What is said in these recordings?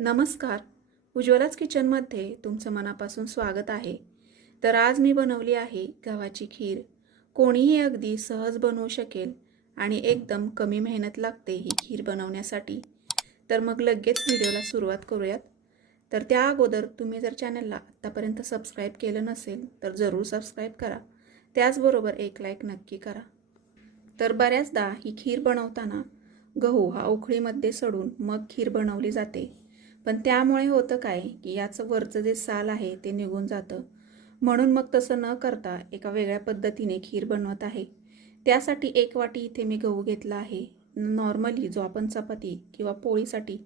नमस्कार. उज्ज्वलाच किचनमध्ये तुमचं मनापासून स्वागत आहे. तर आज मी बनवली आहे गव्हाची खीर. कोणीही अगदी सहज बनवू शकेल आणि एकदम कमी मेहनत लागते ही खीर बनवण्यासाठी. तर मग लगेच व्हिडिओला सुरुवात करूयात. तर त्या अगोदर तुम्ही जर चॅनलला आत्तापर्यंत सबस्क्राईब केलं नसेल तर जरूर सबस्क्राईब करा. त्याचबरोबर एक लाईक नक्की करा. तर बऱ्याचदा ही खीर बनवताना गहू हा उखळीमध्ये सडून मग खीर बनवली जाते. पण त्यामुळे होतं काय की याचं वरचं जे साल आहे ते निघून जातं. म्हणून मग तसं न करता एका वेगळ्या पद्धतीने खीर बनवत आहे. त्यासाठी एक वाटी इथे मी गहू घेतला आहे. नॉर्मली जो आपण चपाती किंवा पोळीसाठी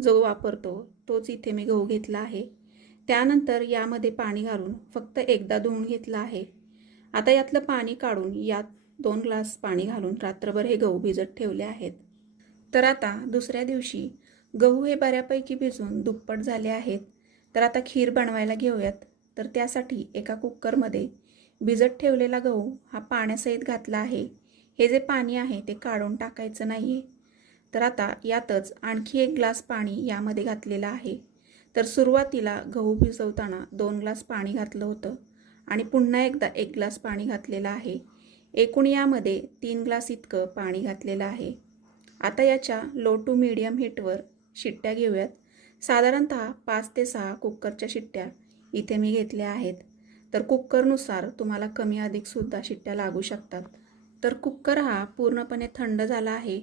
जो वापरतो तोच इथे मी गहू घेतला आहे. त्यानंतर यामध्ये पाणी घालून फक्त एकदा धुवून घेतलं आहे. आता यातलं पाणी काढून यात दोन ग्लास पाणी घालून रात्रभर हे गहू भिजत ठेवले आहेत. तर आता दुसऱ्या दिवशी गहू हे बऱ्यापैकी भिजून दुप्पट झाले आहेत. तर आता खीर बनवायला घेऊयात. तर त्यासाठी एका कुकरमध्ये भिजत ठेवलेला गहू हा पाण्यासहित घातला आहे. हे जे पाणी आहे ते काढून टाकायचं नाही आहे तर आता यातच आणखी एक ग्लास पाणी यामध्ये घातलेलं आहे. तर सुरुवातीला गहू भिजवताना दोन ग्लास पाणी घातलं होतं आणि पुन्हा एकदा एक ग्लास पाणी घातलेलं आहे. एकूण यामध्ये तीन ग्लास इतकं पाणी घातलेलं आहे. आता याच्या लो टू मीडियम हीटवर शिट्ट्या घेऊयात. साधारणत पाच ते सहा कुकरच्या शिट्ट्या इथे मी घेतल्या आहेत. तर कुकरनुसार तुम्हाला कमी अधिकसुद्धा शिट्ट्या लागू शकतात. तर कुकर हा पूर्णपणे थंड झाला आहे.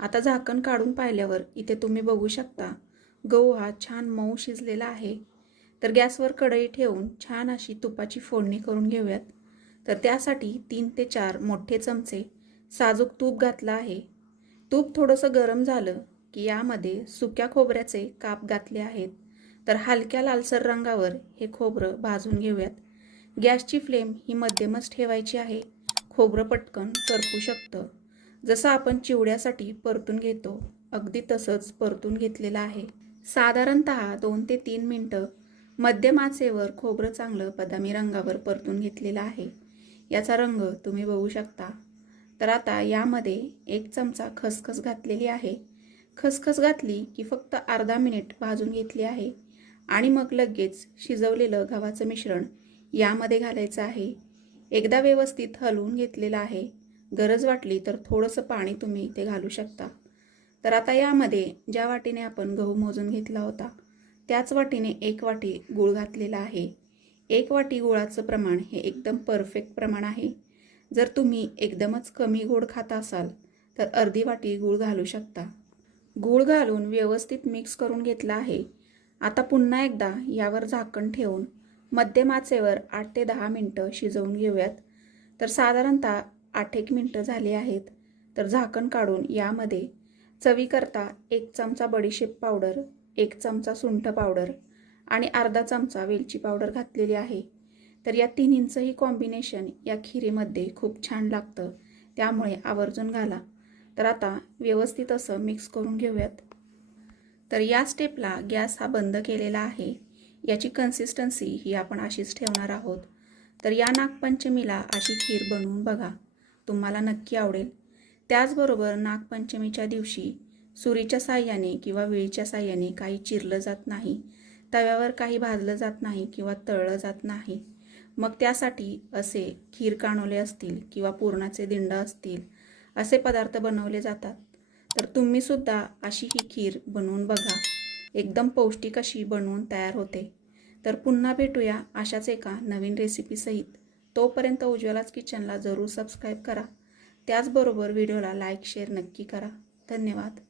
आता झाकण काढून पाहिल्यावर इथे तुम्ही बघू शकता गहू हा छान मऊ शिजलेला आहे. तर गॅसवर कढई ठेवून छान अशी तुपाची फोडणी करून घेऊयात. तर त्यासाठी तीन ते चार मोठे चमचे साजूक तूप घातलं आहे. तूप थोडंसं गरम झालं की यामध्ये सुक्या खोबऱ्याचे काप घातले आहेत. तर हलक्या लालसर रंगावर हे खोबरं भाजून घेऊयात. गॅसची फ्लेम ही मध्यमच ठेवायची आहे. खोबरं पटकन करपू शकतं. जसं आपण चिवड्यासाठी परतून घेतो अगदी तसंच परतून घेतलेलं आहे. साधारणत दोन ते तीन मिनटं मध्यम आचेवर खोबरं चांगलं बदामी रंगावर परतून घेतलेलं आहे. याचा रंग तुम्ही बघू शकता. तर आता यामध्ये एक चमचा खसखस घातलेली आहे. खसखस घातली की फक्त अर्धा मिनिट भाजून घेतली आहे आणि मग लगेच शिजवलेलं गव्हाचं मिश्रण यामध्ये घालायचं आहे. एकदा व्यवस्थित हलवून घेतलेलं आहे. गरज वाटली तर थोडंसं पाणी तुम्ही ते घालू शकता. तर आता यामध्ये ज्या वाटीने आपण गहू मोजून घेतला होता त्याच वाटीने एक वाटी गूळ घातलेला आहे. एक वाटी गुळाचं प्रमाण हे एकदम परफेक्ट प्रमाण आहे. जर तुम्ही एकदमच कमी गोड खाता असाल तर अर्धी वाटी गूळ घालू शकता. गूळ घालून व्यवस्थित मिक्स करून घेतला आहे. आता पुन्हा एकदा यावर झाकण ठेवून मध्यम आचेवर आठ ते दहा मिनटं शिजवून घेऊयात. तर साधारणतः आठ एक मिनटं झाली आहेत. तर झाकण काढून यामध्ये चवीकरता एक चमचा बडीशेप पावडर एक चमचा सुंठ पावडर आणि अर्धा चमचा वेलची पावडर घातलेली आहे. तर या तिन्हींचंही कॉम्बिनेशन या खिरीमध्ये खूप छान लागतं. त्यामुळे आवर्जून घाला. तर आता व्यवस्थित असं मिक्स करून घेऊयात. तर या स्टेपला गॅस हा बंद केलेला आहे. याची कन्सिस्टन्सी ही आपण अशीच ठेवणार आहोत. तर या नागपंचमीला अशी खीर बनवून बघा. तुम्हाला नक्की आवडेल. त्याचबरोबर नागपंचमीच्या दिवशी सुरीच्या साह्याने किंवा विळीच्या साह्याने काही चिरलं जात नाही. तव्यावर काही भाजलं जात नाही किंवा तळलं जात नाही. मग त्यासाठी असे खीर कानोले असतील किंवा पुरणाचे दिंड असतील असे पदार्थ बनवले जातात. तर तुम्हीसुद्धा अशी ही खीर बनवून बघा. एकदम पौष्टिक अशी बनवून तयार होते. तर पुन्हा भेटूया अशाच एका नवीन रेसिपीसहित तोपर्यंत उज्ज्वलाच किचनला जरूर सबस्क्राईब करा. त्याचबरोबर व्हिडिओला लाईक शेअर नक्की करा. धन्यवाद.